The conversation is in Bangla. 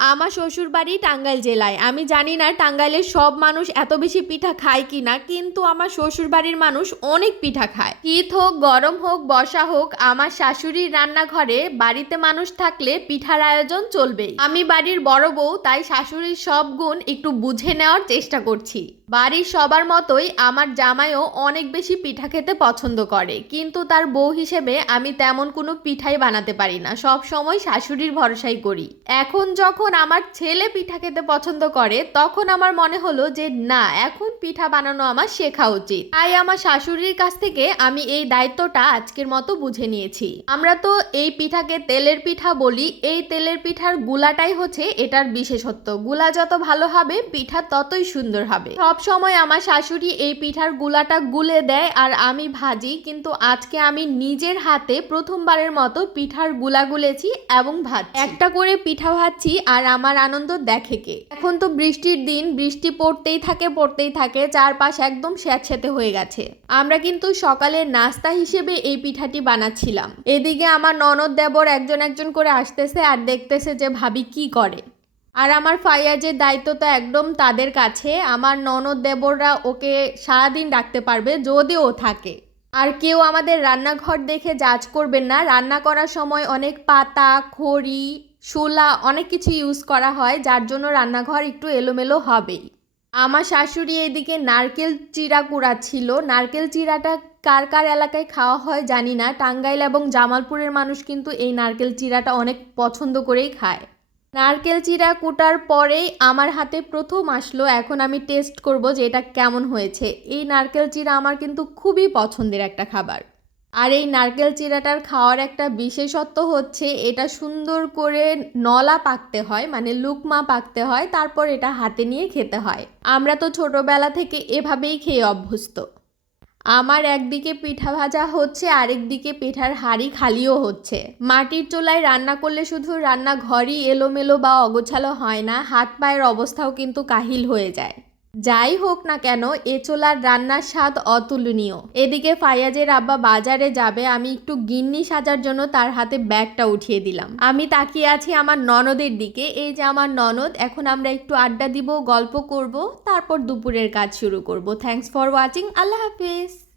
আমার শ্বশুর বাড়ি টাঙ্গাইল জেলায়। আমি জানি না টাঙ্গাইলের সব মানুষ এত বেশি পিঠা খায় কি না কিন্তু আমার শ্বশুর বাড়ির মানুষ অনেক পিঠা খায়। শীত হোক, গরম হোক বসা হোক, আমার শাশুড়ির রান্নাঘরে বাড়িতে মানুষ থাকলে পিঠার আয়োজন চলবেই। আমি বাড়ির বড় বউ, তাই শাশুড়ির সব গুণ একটু বুঝে নেওয়ার চেষ্টা করছি। বাড়ির সবার মতোই আমার জামাইও অনেক বেশি পিঠা খেতে পছন্দ করে। কিন্তু তার বউ হিসেবে আমি তেমন কোনো পিঠাই বানাতে পারি না। সব সময় শাশুড়ির ভরসাই করি। এখন যখন আমার ছেলে পিঠা খেতে পছন্দ করে, তখন আমার মনে হলো যে, না, এখন পিঠা বানানো আমার শেখা উচিত। তাই আমার শাশুড়ির কাছ থেকে আমি এই দায়িত্বটা আজকের মতো বুঝে নিয়েছি। আমরা তো এই পিঠাকে তেলের পিঠা বলি। এই তেলের পিঠার গুলাটাই হচ্ছে এটার বিশেষত্ব। গুলা যত ভালো হবে, পিঠা ততই সুন্দর হবে। সব সময় আমার শাশুড়ি এই পিঠার গুলাটা গুলে দেয় আর আমি ভাজি, কিন্তু আজকে আমি নিজের হাতে প্রথমবারের মতো পিঠারগুলা গুলেছি এবং ভাত একটা করে পিঠা ভাজছি আর আমার আনন্দ দেখে কে। এখন তো বৃষ্টির দিন, বৃষ্টি পড়তেই থাকে পড়তেই থাকে, চারপাশ একদম স্যাঁতস্যাঁতে হয়ে গেছে। আমরা কিন্তু সকালের নাস্তা হিসেবে এই পিঠাটি বানাচ্ছিলাম। এদিকে আমার ননদ দেবর একজন একজন করে আসতেছে আর দেখতেছে যে ভাবি কি করে। আর আমার ফাইয়াজের দায়িত্ব তো একদম তাদের কাছে। আমার ননদ দেবররা ওকে সারাদিন রাখতে পারবে যদি ও থাকে। আর কেউ আমাদের রান্নাঘর দেখে জাজ করবেন না। রান্না করার সময় অনেক পাতা, খড়ি, শোলা অনেক কিছু ইউজ করা হয়, যার জন্য রান্নাঘর একটু এলোমেলো হবেই। আমার শাশুড়ি এদিকে নারকেল চিরা কুড়াচ্ছিল। নারকেল চিরাটা কার কার এলাকায় খাওয়া হয় জানি না। টাঙ্গাইল এবং জামালপুরের মানুষ কিন্তু এই নারকেল চিরাটা অনেক পছন্দ করেই খায়। নারকেল চিরা কুটার পরেই আমার হাতে প্রথম আসলো। এখন আমি টেস্ট করব যে এটা কেমন হয়েছে। এই নারকেল চিরা আমার কিন্তু খুবই পছন্দের একটা খাবার। আর এই নারকেল চিরাটার খাওয়ার একটা বিশেষত্ব হচ্ছে, এটা সুন্দর করে নলা পাকতে হয় মানে লুকমা পাকতে হয়, তারপর এটা হাতে নিয়ে খেতে হয়। আমরা তো ছোটবেলা থেকে এভাবেই খেয়ে অভ্যস্ত। আমার একদিকে পিঠা ভাজা হচ্ছে আরেকদিকে পিঠার হাঁড়ি খালিও হচ্ছে। মাটির চোলায় রান্না করলে শুধু রান্না ঘরই এলোমেলো বা অগোছালো হয় না হাত পায়ের অবস্থাও কিন্তু কাহিল হয়ে যায়। যাই হোক না কেন এ চোলার রান্নার স্বাদ অতুলনীয়। এদিকে ফায়াজের আব্বা বাজারে যাবে, আমি একটু গিন্নি সাজার জন্য তার হাতে ব্যাগটা উঠিয়ে দিলাম। আমি তাকিয়ে আছি আমার ননদের দিকে। এই যে আমার ননদ, এখন আমরা একটু আড্ডা দিব, গল্প করব, তারপর দুপুরের কাজ শুরু করব। থ্যাংকস ফর ওয়াচিং আল্লাহ হাফিজ।